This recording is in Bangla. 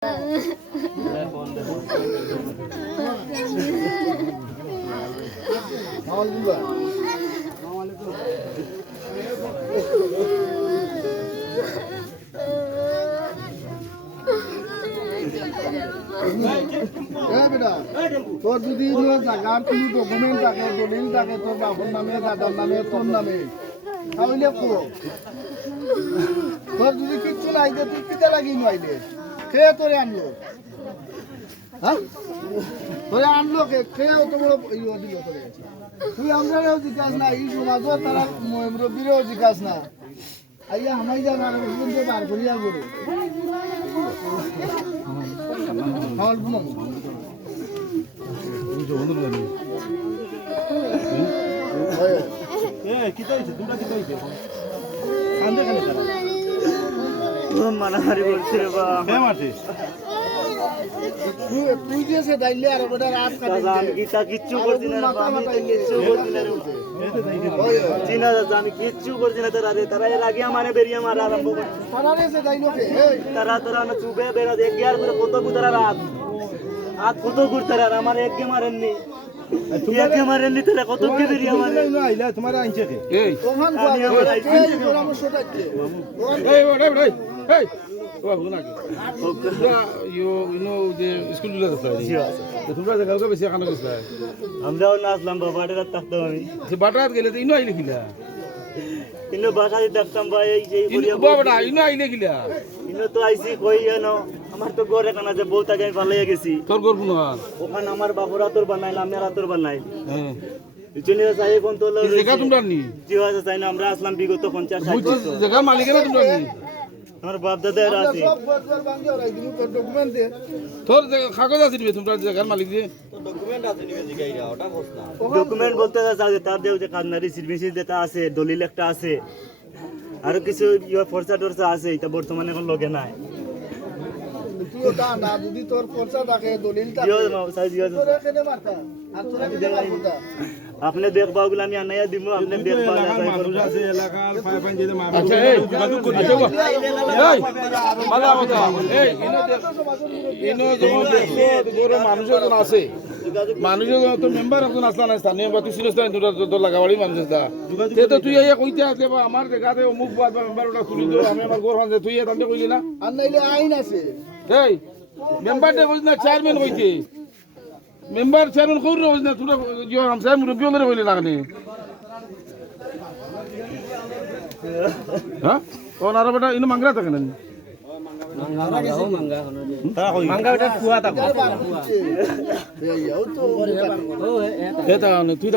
তোর যদি জায়গার কোনো ডকুমেন্ট থাকে, দলিল থাকে তোর বাবার নামে, দাদার নামে, তোর নামে, তাহলে তোর যদি কিচ্ছু নাই যে তুই কিতে লাগি নাইলে কে তোরে আনলো? হ্যাঁ, তোরে আনলো খেয়েও তো বড় ইয়ে দিল তোরে। তুই আমরাও জিজ্ঞাস না, এই সমাজও তারা মুরব্বীরাও জিজ্ঞাস না, আইয়া হামাই যা বার করিয়া গরু মারামারি বলছে তুই দিয়েছে দাইলে আর ওটা রাত আমি কিচ্ছু করছি না, আমি কিচ্ছু করছি না। তারা এর আগে আমার বেরিয়ে মারা আরম্ভ করছে। তারা চুপে বেরো দেখি আর কত গুতারা রাত আর কত ঘুরতারা আমার একগে মারেননি, একগে মারেননি। তারা কত কে বেরিয়ে মারে তোমার আনছে আমরাও নাচলাম বাবা থাকতাম আমি বাটারাত গেলে ইনো আইলে কিলা ইনো বাসা দেখতাম ভাই এই যে ইনো আইলে কিলা ইনো তো আইসি কই জানো আমার তো ঘরে কানা যে বউ তাকে আমি পালাইয়া গেছি। তোর ঘর কোন ওখানে আমার বাবুরা তোর বানাইল, আমি আর তোর বানাই আমরা আসলাম বিগত 50-60 বছর। আমার বাপ দাদা আছে, তোর কাগজ আছে তোমরা জায়গার মালিক দিয়ে ডকুমেন্ট বলতে তার দেও যে কান্নারি সিরমিসির যেটা আছে, দলিল একটা আছে, আরো কিছু ফর্সা টর্সা আছে, এটা বর্তমানে এখন লগে নাই। যদি তোর খরচা থাকে দলিল আপনি দেখবা ওগুলো আমি আনাইয়া দিব, আপনি দেখবা আছে মানুষের তো মেম্বার এখন আসলা না, স্থানীয় বা তুই ছিলিস লাগাবাড়ি মানুষ তুই কইতে আসলে আমার দেখাতে অমুক মেম্বার ওটা তুলি দো, আমি আমার গোর তুই তাতে কইলি না আর নাইলে আইন আছে। এই মেম্বারটা কইছ না, চেয়ারম্যান কইতে মেম্বার চেয়ারম্যান কইর কইছ না, তোরা জিও আমসাই মুরব্বি ওদের কইলি না কেন? হ্যাঁ কোন আর বেটা ইনো মাংরা থাকে না মাঙ্গা এটা কুয়া তা তুই